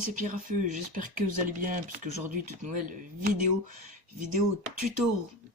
amis, c'est Pierre à Feu, j'espère que vous allez bien, puisque aujourd'hui, toute nouvelle vidéo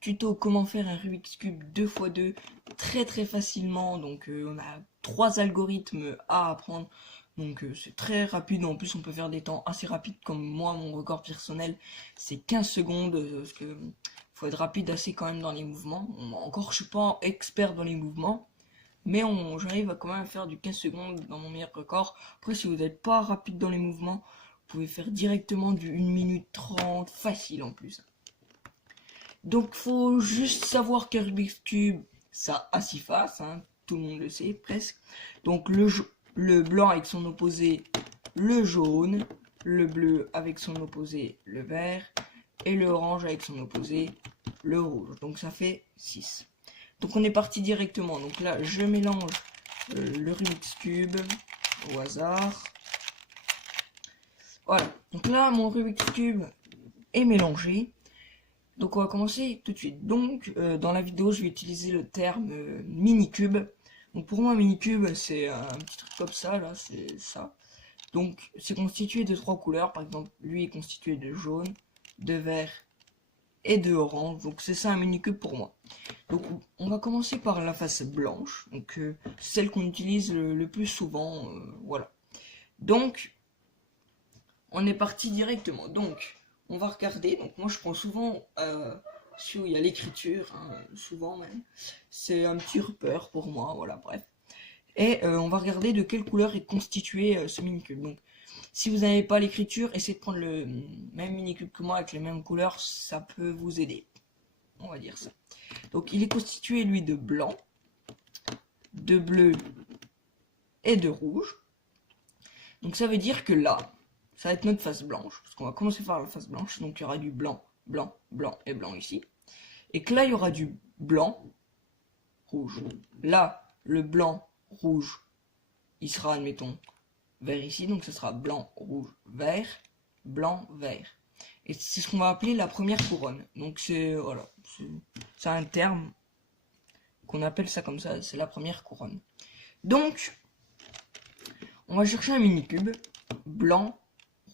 tuto comment faire un Rubik's Cube 2x2 très facilement. Donc on a 3 algorithmes à apprendre, donc c'est très rapide. En plus on peut faire des temps assez rapides, comme moi mon record personnel c'est 15 secondes, parce que faut être rapide assez quand même dans les mouvements. Encore je suis pas expert dans les mouvements, mais j'arrive à quand même à faire du 15 secondes dans mon meilleur record. Après, si vous n'êtes pas rapide dans les mouvements, vous pouvez faire directement du 1 minute 30 facile en plus. Donc faut juste savoir qu'un Rubik's Cube, ça a 6 faces, hein, tout le monde le sait presque. Donc le blanc avec son opposé, le jaune, le bleu avec son opposé, le vert, et le orange avec son opposé, le rouge. Donc ça fait 6. Donc on est parti directement. Donc là, je mélange le Rubik's Cube au hasard. Voilà. Donc là, mon Rubik's Cube est mélangé. Donc on va commencer tout de suite. Donc dans la vidéo, je vais utiliser le terme mini-cube. Donc pour moi, mini-cube, c'est un petit truc comme ça, là, c'est ça. Donc c'est constitué de 3 couleurs. Par exemple, lui est constitué de jaune, de vert et de orange. Donc c'est ça un mini-cube pour moi. Donc on va commencer par la face blanche, donc celle qu'on utilise le plus souvent, voilà. Donc on est parti directement. Donc on va regarder. Donc moi je prends souvent si il y a l'écriture, hein, souvent même. C'est un petit repère pour moi, voilà, bref. Et on va regarder de quelle couleur est constitué ce mini-cube. Donc si vous n'avez pas l'écriture, essayez de prendre le même mini-cube que moi avec les mêmes couleurs, ça peut vous aider. On va dire ça. Donc il est constitué lui de blanc, de bleu et de rouge. Donc ça veut dire que là, ça va être notre face blanche, parce qu'on va commencer par la face blanche. Donc il y aura du blanc, blanc, blanc et blanc ici. Et que là il y aura du blanc, rouge. Là, le blanc, rouge, il sera, admettons, vert ici. Donc ce sera blanc, rouge, vert, blanc, vert. Et c'est ce qu'on va appeler la première couronne. Donc c'est, voilà, c'est un terme qu'on appelle ça comme ça, c'est la première couronne. Donc, on va chercher un mini-cube blanc,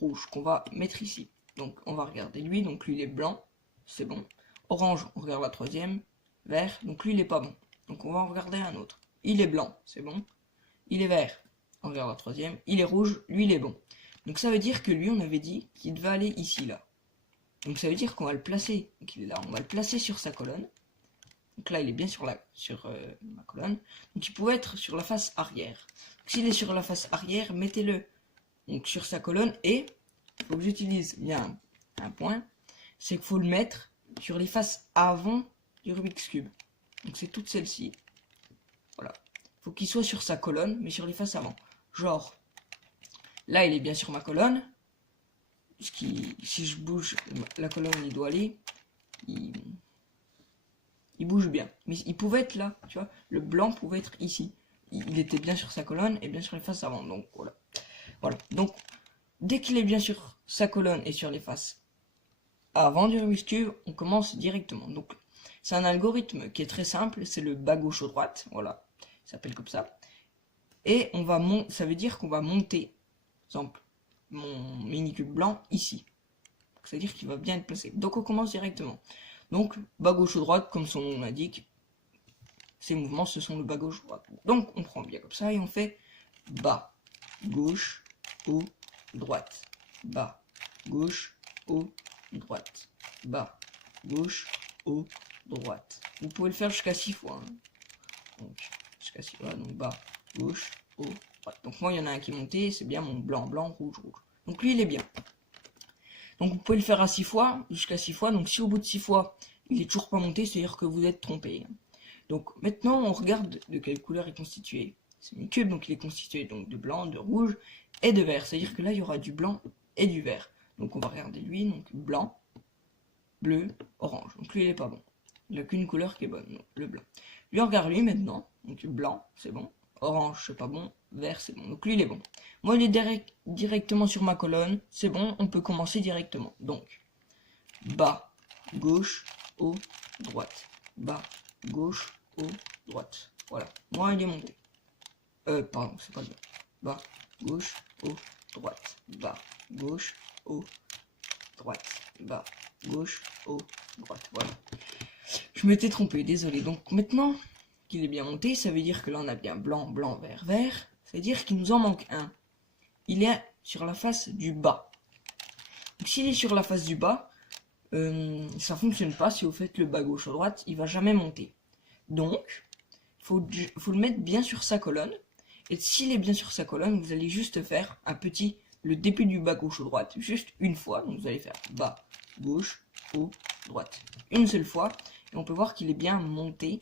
rouge, qu'on va mettre ici. Donc, on va regarder lui, donc lui il est blanc, c'est bon. Orange, on regarde la troisième. Vert, donc lui il est pas bon. Donc on va en regarder un autre. Il est blanc, c'est bon. Il est vert, on regarde la troisième. Il est rouge, lui il est bon. Donc ça veut dire que lui on avait dit qu'il devait aller ici, là. Donc ça veut dire qu'on va le placer, donc il est là, on va le placer sur sa colonne. Donc là il est bien sur ma colonne. Donc il pourrait être sur la face arrière. S'il est sur la face arrière, mettez-le donc sur sa colonne, et il faut que j'utilise bien un point, c'est qu'il faut le mettre sur les faces avant du Rubik's Cube. Donc c'est toutes celles-ci. Voilà. Il faut qu'il soit sur sa colonne, mais sur les faces avant. Genre, là il est bien sur ma colonne. Si je bouge la colonne, il doit aller. Il bouge bien. Mais il pouvait être là, tu vois. Le blanc pouvait être ici. Il était bien sur sa colonne et bien sur les faces avant. Donc voilà. Voilà. Donc dès qu'il est bien sur sa colonne et sur les faces avant du Rubik's Cube, on commence directement. Donc c'est un algorithme qui est très simple. C'est le bas gauche au droite. Voilà. Il s'appelle comme ça. Et on va ça veut dire qu'on va monter. Par exemple, mon mini-cube blanc ici. C'est-à-dire qu'il va bien être placé. Donc on commence directement. Donc bas gauche ou droite, comme son nom l'indique, ces mouvements ce sont le bas gauche droite. Donc on prend bien comme ça et on fait bas, gauche, haut, droite, bas, gauche, haut, droite, bas, gauche, haut, droite. Vous pouvez le faire jusqu'à 6 fois. Hein. Donc jusqu'à 6 fois, donc bas, gauche, haut, droite. Donc moi il y en a un qui est monté, c'est bien mon blanc, blanc, rouge, rouge. Donc lui il est bien. Donc vous pouvez le faire à 6 fois, jusqu'à 6 fois. Donc si au bout de 6 fois, il est toujours pas monté, c'est-à-dire que vous êtes trompé. Donc maintenant, on regarde de quelle couleur est constitué ce mini-cube. Donc il est constitué donc de blanc, de rouge et de vert. C'est-à-dire que là, il y aura du blanc et du vert. Donc on va regarder lui, donc blanc, bleu, orange. Donc lui, il est pas bon. Il n'a qu'une couleur qui est bonne, donc le blanc. Lui, on regarde lui maintenant. Donc blanc, c'est bon. Orange, c'est pas bon. Vert, c'est bon. Donc lui, il est bon. Moi, il est directement sur ma colonne. C'est bon, on peut commencer directement. Donc, bas, gauche, haut, droite. Bas, gauche, haut, droite. Voilà. Moi, il est monté. Pardon, c'est pas bien. Bas, gauche, haut, droite, bas, gauche, haut, droite, bas, gauche, haut, droite. Voilà. Je m'étais trompé, désolé. Donc maintenant qu'il est bien monté, ça veut dire que là on a bien blanc, blanc, vert, vert. Ça veut dire qu'il nous en manque un. Il est sur la face du bas. Donc s'il est sur la face du bas, ça fonctionne pas. Si vous faites le bas gauche à droite, il va jamais monter. Donc, faut le mettre bien sur sa colonne. Et s'il est bien sur sa colonne, vous allez juste faire le début du bas gauche ou droite, juste une fois. Donc vous allez faire bas, gauche, haut, droite. Une seule fois. Et on peut voir qu'il est bien monté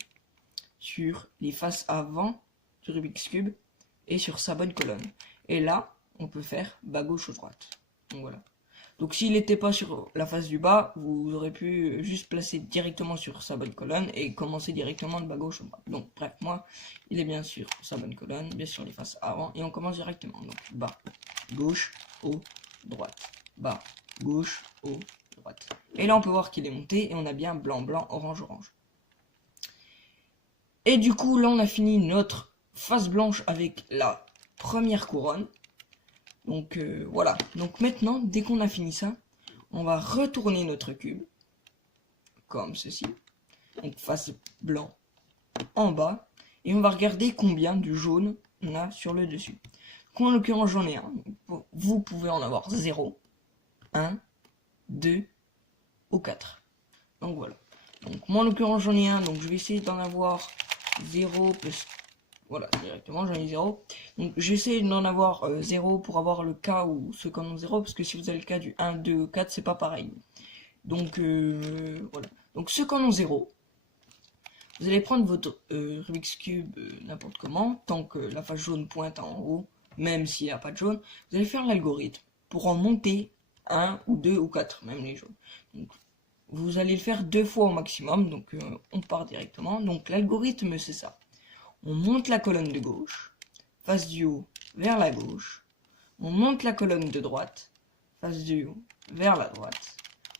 sur les faces avant du Rubik's Cube et sur sa bonne colonne. Et là, on peut faire bas gauche ou droite. Donc voilà. Donc s'il n'était pas sur la face du bas, vous aurez pu juste placer directement sur sa bonne colonne et commencer directement de bas gauche au bas. Donc bref, moi, il est bien sur sa bonne colonne, bien sûr les faces avant, et on commence directement. Donc bas, gauche, haut, droite, bas, gauche, haut, droite. Et là on peut voir qu'il est monté et on a bien blanc, blanc, orange, orange. Et du coup là on a fini notre face blanche avec la première couronne. Donc voilà, donc maintenant, dès qu'on a fini ça, on va retourner notre cube, comme ceci, donc face blanc en bas, et on va regarder combien de jaune on a sur le dessus. Donc en l'occurrence j'en ai un, vous pouvez en avoir 0, 1, 2 ou 4. Donc voilà, donc moi en l'occurrence j'en ai un, donc je vais essayer d'en avoir 0 plus... Voilà, directement, j'en ai 0. Donc, j'essaie d'en avoir 0 pour avoir le cas où ceux qui en ont 0, parce que si vous avez le cas du 1, 2, 4, c'est pas pareil. Donc, voilà. Donc, ceux qui en ont 0, vous allez prendre votre Rubik's Cube n'importe comment, tant que la face jaune pointe en haut, même s'il n'y a pas de jaune, vous allez faire l'algorithme pour en monter 1 ou 2 ou 4, même les jaunes. Donc, vous allez le faire 2 fois au maximum, donc on part directement. Donc, l'algorithme, c'est ça. On monte la colonne de gauche, face du haut vers la gauche. On monte la colonne de droite, face du haut vers la droite.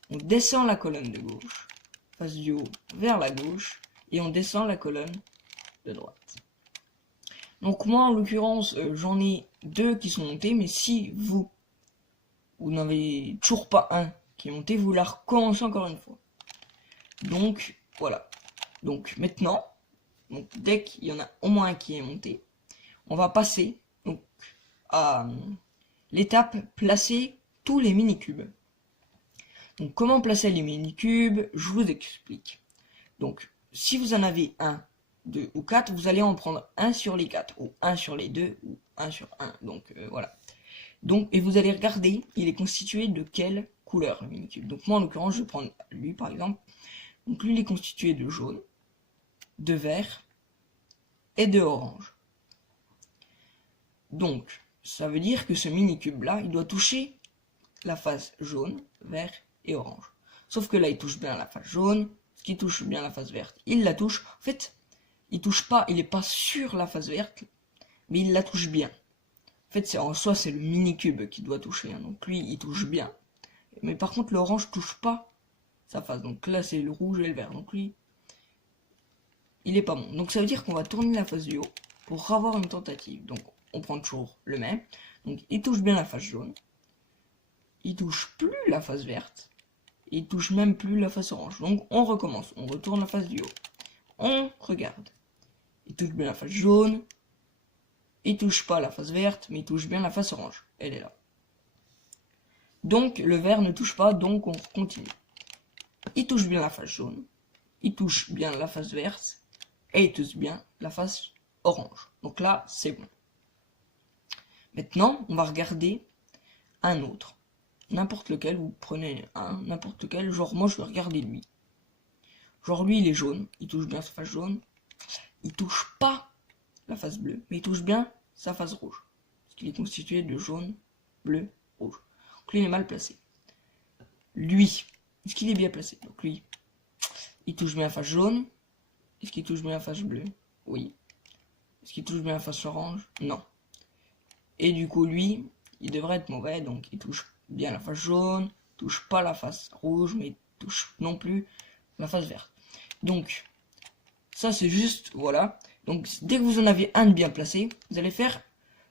On descend la colonne de gauche, face du haut vers la gauche. Et on descend la colonne de droite. Donc moi, en l'occurrence, j'en ai 2 qui sont montés. Mais si vous n'avez toujours pas un qui est monté, vous la recommencez encore une fois. Donc, voilà. Donc maintenant... Donc dès qu'il y en a au moins un qui est monté, on va passer donc, à l'étape placer tous les mini-cubes. Donc comment placer les mini-cubes, je vous explique. Donc si vous en avez 1, 2 ou 4, vous allez en prendre un sur les 4, ou un sur les 2, ou un sur 1. Donc voilà. Donc, et vous allez regarder, il est constitué de quelle couleur le mini-cube. Donc moi en l'occurrence, je vais prendre lui par exemple. Donc lui il est constitué de jaune, de vert et de orange. Donc, ça veut dire que ce mini-cube là, il doit toucher la face jaune, vert et orange. Sauf que là, il touche bien la face jaune, ce qui touche bien la face verte, il la touche. En fait, il touche pas, il est pas sur la face verte, mais il la touche bien. En fait, en soi, c'est le mini-cube qui doit toucher, hein. Donc lui, il touche bien. Mais par contre, l'orange touche pas sa face. Donc là, c'est le rouge et le vert. Donc lui, il est pas bon. Donc ça veut dire qu'on va tourner la face du haut pour avoir une tentative. Donc on prend toujours le même. Donc il touche bien la face jaune. Il touche plus la face verte. Il touche même plus la face orange. Donc on recommence. On retourne la face du haut. On regarde. Il touche bien la face jaune. Il touche pas la face verte, mais il touche bien la face orange. Elle est là. Donc le vert ne touche pas, donc on continue. Il touche bien la face jaune. Il touche bien la face verte. Et il touche bien la face orange. Donc là, c'est bon. Maintenant, on va regarder un autre. N'importe lequel, vous prenez un, n'importe lequel. Genre, moi, je vais regarder lui. Genre, lui, il est jaune. Il touche bien sa face jaune. Il touche pas la face bleue, mais il touche bien sa face rouge. Parce qu'il est constitué de jaune, bleu, rouge. Donc lui, il est mal placé. Lui, est-ce qu'il est bien placé? Donc lui, il touche bien la face jaune. Est-ce qu'il touche bien la face bleue? Oui. Est-ce qu'il touche bien la face orange? Non. Et du coup, lui, il devrait être mauvais. Donc, il touche bien la face jaune, touche pas la face rouge, mais il touche non plus la face verte. Donc, ça, c'est juste, voilà. Donc, dès que vous en avez un de bien placé, vous allez faire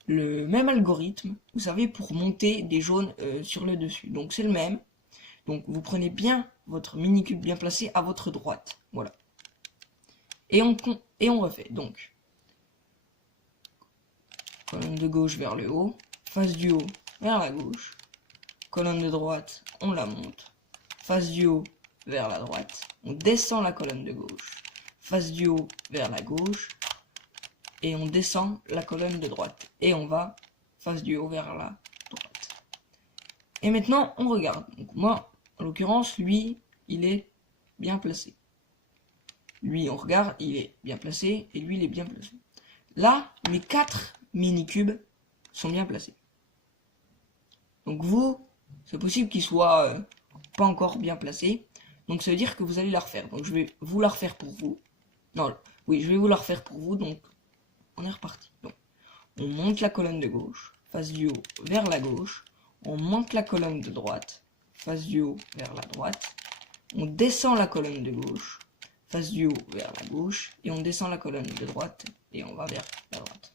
le même algorithme, vous savez, pour monter des jaunes sur le dessus. Donc c'est le même. Donc vous prenez bien votre mini-cube bien placé à votre droite. Voilà. Et on refait. Donc, colonne de gauche vers le haut, face du haut vers la gauche, colonne de droite, on la monte, face du haut vers la droite, on descend la colonne de gauche, face du haut vers la gauche, et on descend la colonne de droite. Et on va face du haut vers la droite. Et maintenant, on regarde. Donc moi, en l'occurrence, lui, il est bien placé. Lui, on regarde, il est bien placé, et lui, il est bien placé. Là, mes 4 mini-cubes sont bien placés. Donc vous, c'est possible qu'ils soient pas encore bien placés. Donc ça veut dire que vous allez la refaire. Donc je vais vous la refaire pour vous. Non, oui, je vais vous la refaire pour vous. Donc on est reparti. Donc on monte la colonne de gauche, face du haut vers la gauche. On monte la colonne de droite, face du haut vers la droite. On descend la colonne de gauche, face du haut vers la gauche. Et on descend la colonne de droite et on va vers la droite.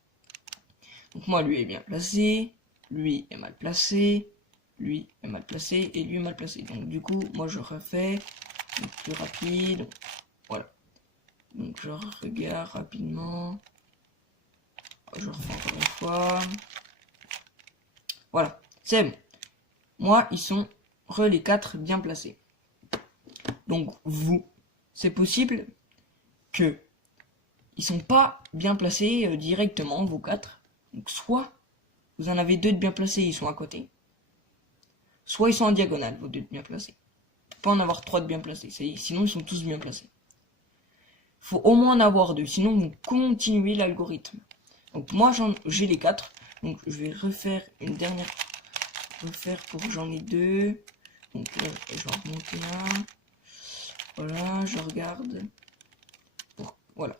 Donc moi, lui est bien placé, lui est mal placé, lui est mal placé et lui est mal placé. Donc du coup, moi je refais plus rapide. Voilà. Donc je regarde rapidement. Je refais encore une fois. Voilà, c'est bon. Moi, ils sont les 4 bien placés. Donc vous, c'est possible que ils sont pas bien placés directement, vos 4. Donc soit vous en avez 2 de bien placés, ils sont à côté. Soit ils sont en diagonale, vos 2 de bien placés. Il faut pas en avoir 3 de bien placés, sinon ils sont tous bien placés. Faut au moins en avoir 2, sinon vous continuez l'algorithme. Donc moi j'ai les 4, donc je vais refaire une dernière, pour que j'en ai 2. Donc je vais en remonter un. Voilà, je regarde. Voilà.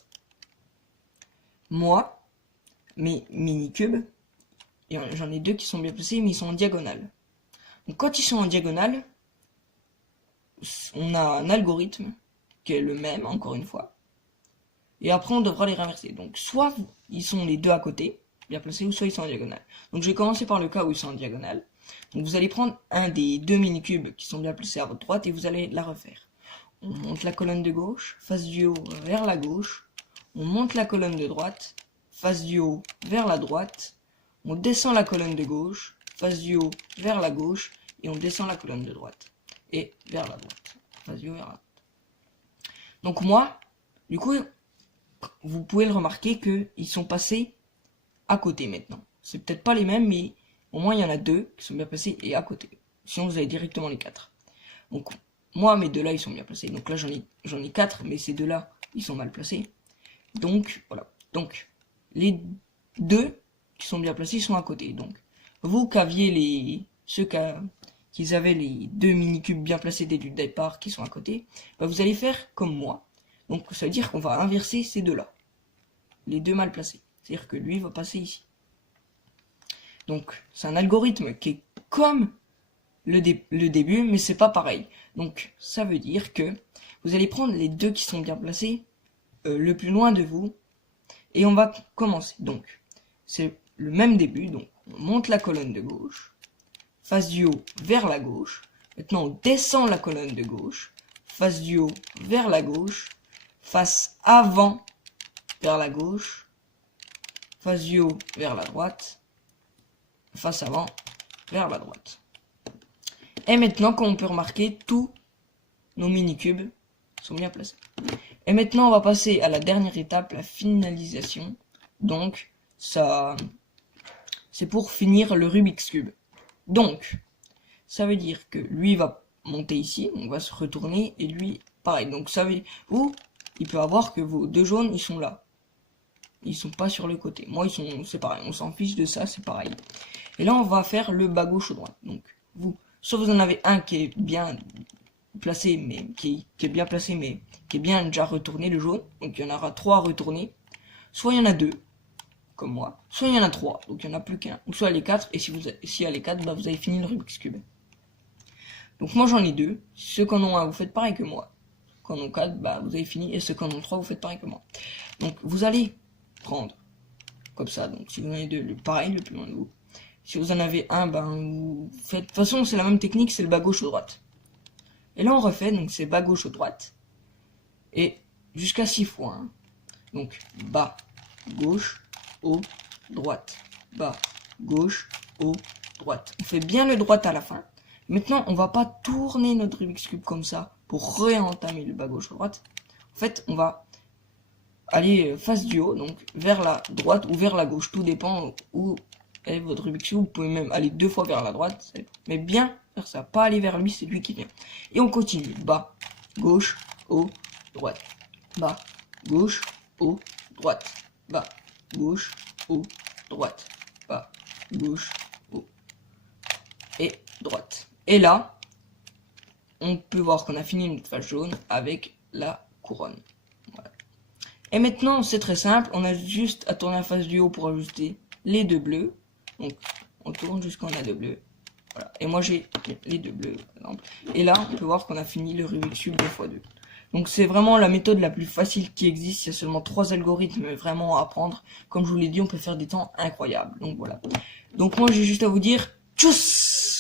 Moi, mes mini-cubes, j'en ai 2 qui sont bien placés, mais ils sont en diagonale. Donc quand ils sont en diagonale, on a un algorithme qui est le même, encore une fois. Et après, on devra les renverser. Donc soit ils sont les 2 à côté, bien placés, ou soit ils sont en diagonale. Donc je vais commencer par le cas où ils sont en diagonale. Donc vous allez prendre un des 2 mini-cubes qui sont bien placés à votre droite et vous allez la refaire. On monte la colonne de gauche, face du haut vers la gauche. On monte la colonne de droite, face du haut vers la droite. On descend la colonne de gauche, face du haut vers la gauche. Et on descend la colonne de droite. Et vers la droite. Face du haut vers la droite. Donc moi, du coup, vous pouvez le remarquer qu'ils sont passés à côté maintenant. C'est peut-être pas les mêmes, mais au moins il y en a 2 qui sont bien placés et à côté. Sinon vous avez directement les 4. Donc moi, mes 2 là, ils sont bien placés. Donc là, j'en ai 4, mais ces 2 là, ils sont mal placés. Donc, voilà. Donc, les 2 qui sont bien placés, ils sont à côté. Donc, vous qui aviez ceux qui avaient les 2 mini-cubes bien placés dès le départ, qui sont à côté, bah, vous allez faire comme moi. Donc, ça veut dire qu'on va inverser ces 2 là. Les 2 mal placés. C'est-à-dire que lui va passer ici. Donc, c'est un algorithme qui est comme le début, mais c'est pas pareil. Donc ça veut dire que vous allez prendre les 2 qui sont bien placés le plus loin de vous et on va commencer. Donc c'est le même début, donc on monte la colonne de gauche, face du haut vers la gauche. Maintenant on descend la colonne de gauche, face du haut vers la gauche, face avant vers la gauche, face du haut vers la droite, face avant vers la droite. Et maintenant, comme on peut remarquer, tous nos mini-cubes sont bien placés. Et maintenant, on va passer à la dernière étape, la finalisation. Donc, ça, c'est pour finir le Rubik's Cube. Donc, ça veut dire que lui va monter ici, on va se retourner, et lui, pareil. Donc, vous, il peut avoir que vos 2 jaunes, ils sont là. Ils sont pas sur le côté. Moi, c'est pareil, on s'en fiche de ça, c'est pareil. Et là, on va faire le bas gauche ou droite. Donc, soit vous en avez un qui est bien placé, mais qui est bien placé, mais qui est bien déjà retourné, le jaune. Donc il y en aura 3 à retourner. Soit il y en a 2, comme moi. Soit il y en a 3, donc il n'y en a plus qu'un. Ou soit les 4, et s'il y a les 4, bah, vous avez fini le Rubik's Cube. Donc moi j'en ai 2. Ceux qui en ont 1, vous faites pareil que moi. Ceux qui en ont 4, bah, vous avez fini. Et ceux qui en ont 3, vous faites pareil que moi. Donc vous allez prendre comme ça. Donc si vous en avez deux, pareil, le plus loin de vous. Si vous en avez un, ben vous faites... De toute façon, c'est la même technique, c'est le bas gauche ou droite. Et là, on refait, donc c'est bas gauche ou droite. Et jusqu'à 6 fois. Hein. Donc bas, gauche, haut, droite. Bas, gauche, haut, droite. On fait bien le droite à la fin. Maintenant, on va pas tourner notre Rubik's Cube comme ça pour réentamer le bas gauche ou droite. En fait, on va aller face du haut, donc vers la droite ou vers la gauche. Tout dépend où est votre Rubik's Cube. Vous pouvez même aller 2 fois vers la droite. Mais bien faire ça, pas aller vers lui, c'est lui qui vient. Et on continue. Bas, gauche, haut, droite. Bas, gauche, haut, droite. Bas, gauche, haut, droite. Bas, gauche, haut et droite. Et là, on peut voir qu'on a fini notre face jaune avec la couronne. Voilà. Et maintenant, c'est très simple. On a juste à tourner la face du haut pour ajuster les deux bleus. Donc, on tourne jusqu'en a deux bleus. Voilà. Et moi, j'ai les deux bleus, par exemple. Et là, on peut voir qu'on a fini le Rubik's Cube 2x2. Donc, c'est vraiment la méthode la plus facile qui existe. Il y a seulement 3 algorithmes vraiment à apprendre. Comme je vous l'ai dit, on peut faire des temps incroyables. Donc, voilà. Donc, moi, j'ai juste à vous dire tchuss!